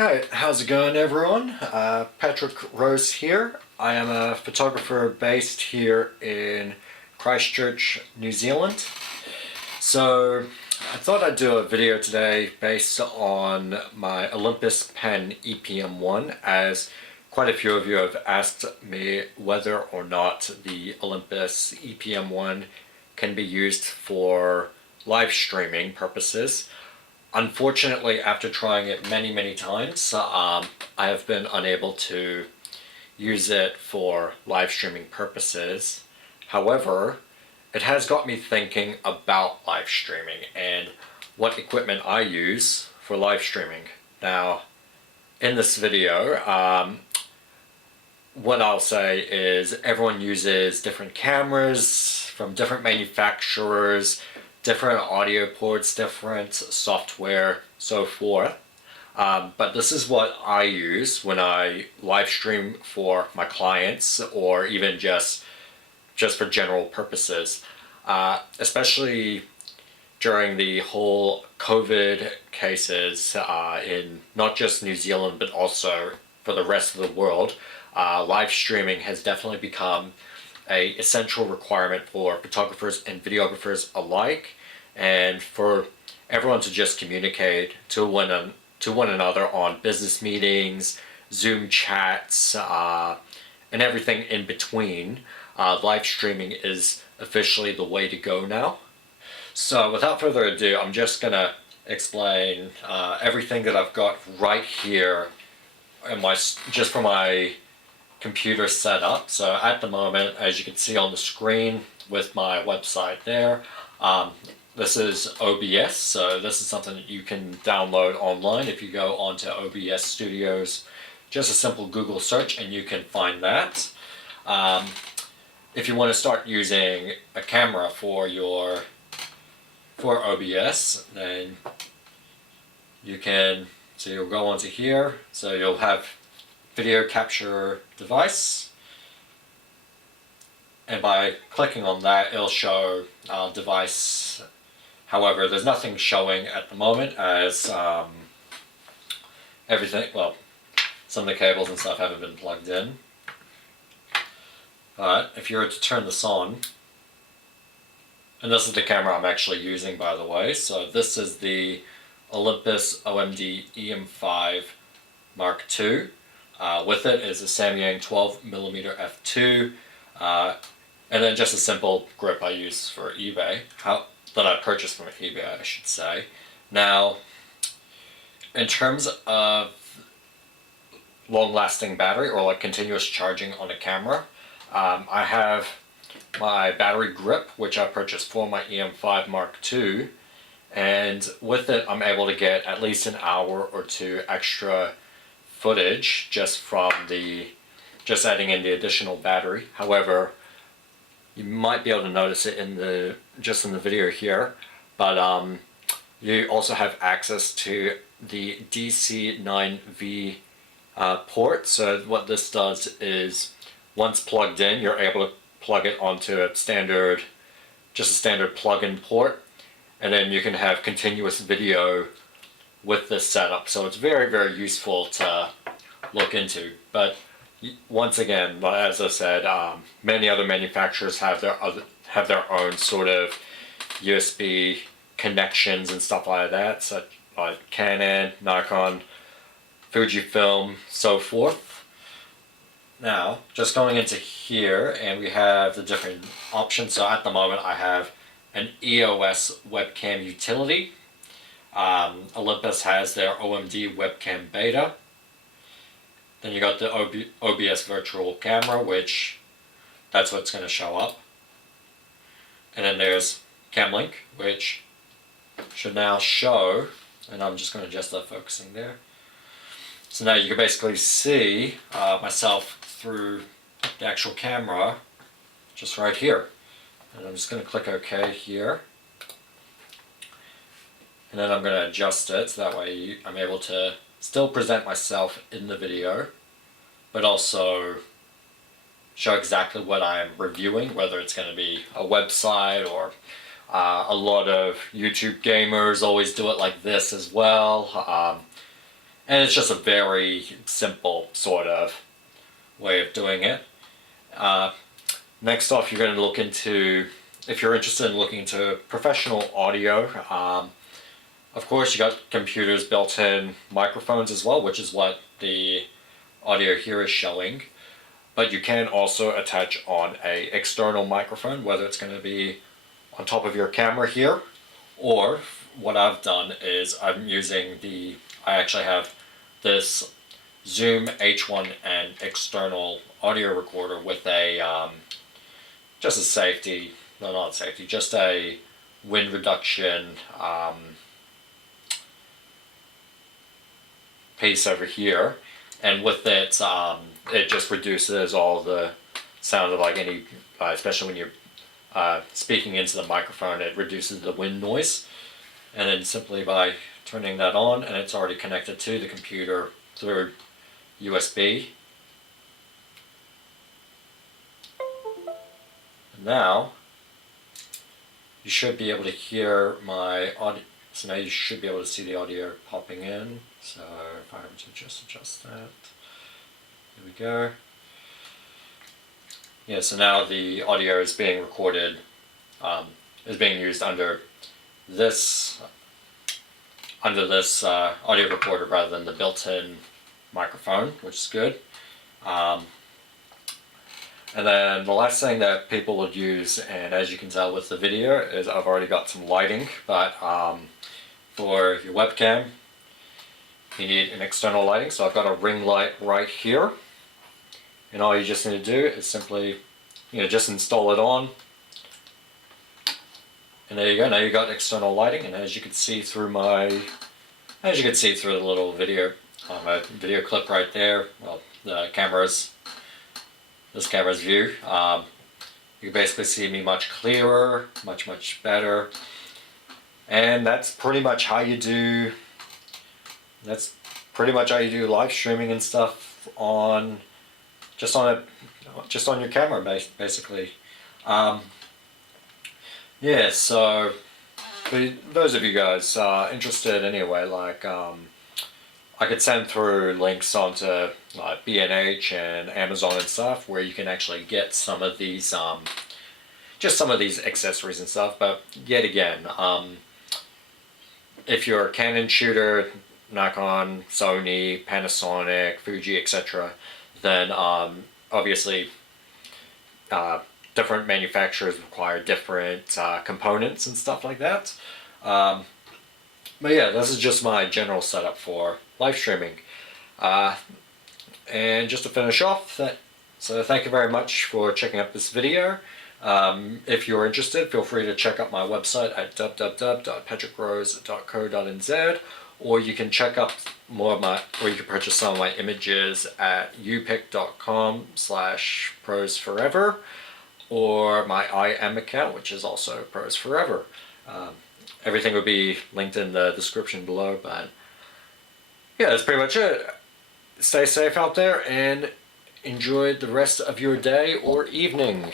Hi, how's it going everyone? Patrick Rose here. I am a photographer based here in Christchurch, New Zealand. So I thought I'd do a video today based on my Olympus Pen E-PM1, as quite a few of you have asked me whether or not the Olympus E-PM1 can be used for live streaming purposes. Unfortunately, after trying it many times, I have been unable to use it for live streaming purposes. However, it has got me thinking about live streaming and what equipment I use for live streaming. Now, in this video, what I'll say is everyone uses different cameras from different manufacturers, different audio ports, different software, so forth. But this is what I use when I live stream for my clients, or even just for general purposes. Especially during the whole COVID cases in not just New Zealand, but also for the rest of the world, live streaming has definitely become an essential requirement for photographers and videographers alike, and for everyone to just communicate to one another on business meetings, Zoom chats, and everything in between. Live streaming is officially the way to go now. So without further ado, I'm just gonna explain everything that I've got right here in just for my computer setup. So at the moment, as you can see on the screen with my website there, this is OBS, so this is something that you can download online if you go onto OBS Studios. Just a simple Google search and you can find that. If you want to start using a camera for OBS, then you can, so you'll go onto here, so you'll have video capture device, and by clicking on that it'll show device. However, there's nothing showing at the moment, as everything, well, some of the cables and stuff haven't been plugged in. But if you were to turn this on, and this is the camera I'm actually using, by the way, so this is the Olympus OMD EM5 Mark II. With it is a Samyang 12mm f2, and then just a simple grip I use for eBay, that I purchased from eBay, I should say. Now, in terms of long-lasting battery, or like continuous charging on a camera, I have my battery grip, which I purchased for my EM5 Mark II, and with it I'm able to get at least an hour or two extra footage just from adding in the additional battery. However, you might be able to notice it in the video here, but you also have access to the DC9V port. So what this does is, once plugged in, you're able to plug it onto a standard plug-in port, and then you can have continuous video with this setup. So it's very useful to look into. But once again, as I said, many other manufacturers have their own sort of USB connections and stuff like that, such like Canon, Nikon, Fujifilm, so forth. Now, just going into here, and we have the different options. So at the moment I have an EOS webcam utility. Olympus has their OMD webcam beta. Then you got the OBS virtual camera, which that's what's going to show up. And then there's Cam Link, which should now show, and I'm just going to adjust that focusing there. So now you can basically see myself through the actual camera just right here. And I'm just going to click OK here. And then I'm going to adjust it so that way I'm able to still present myself in the video, but also show exactly what I'm reviewing, whether it's going to be a website or a lot of YouTube gamers always do it like this as well. And it's just a very simple sort of way of doing it. Next off, you're going to look into, if you're interested in looking into professional audio, of course you got computers built-in microphones as well, which is what the audio here is showing. But you can also attach on a external microphone, whether it's going to be on top of your camera here, or what I've done is I actually have this Zoom H1N external audio recorder with a, just a safety, no, not safety, just a wind reduction piece over here. And with it, it just reduces all the sound of like any, especially when you're speaking into the microphone, it reduces the wind noise. And then simply by turning that on, and it's already connected to the computer through USB. Now, you should be able to hear my audio. So now you should be able to see the audio popping in. So if I were to just adjust that, here we go. Yeah, so now the audio is being recorded, is being used under this audio recorder rather than the built-in microphone, which is good. And then the last thing that people would use, and as you can tell with the video, is I've already got some lighting, but for your webcam you need an external lighting. So I've got a ring light right here, and all you just need to do is simply, just install it on, and there you go. Now you've got external lighting, and as you can see through the little video video clip right there, well, this camera's view, you can basically see me much clearer, much better. And that's pretty much how you do live streaming and stuff on just on your camera, basically. Yeah, so for those of you guys interested anyway, like I could send through links onto B&H and Amazon and stuff where you can actually get some of these just some of these accessories and stuff. But yet again, if you're a Canon shooter, Nikon, Sony, Panasonic, Fuji, etc., then obviously different manufacturers require different components and stuff like that. But yeah, this is just my general setup for live streaming. And just to finish off, so thank you very much for checking out this video. If you're interested, feel free to check out my website at www.patrickrose.co.nz, or you can check out or you can purchase some of my images at upic.com/prosforever, or my IM account, which is also Pros Forever. Everything will be linked in the description below, but yeah, that's pretty much it. Stay safe out there and enjoy the rest of your day or evening.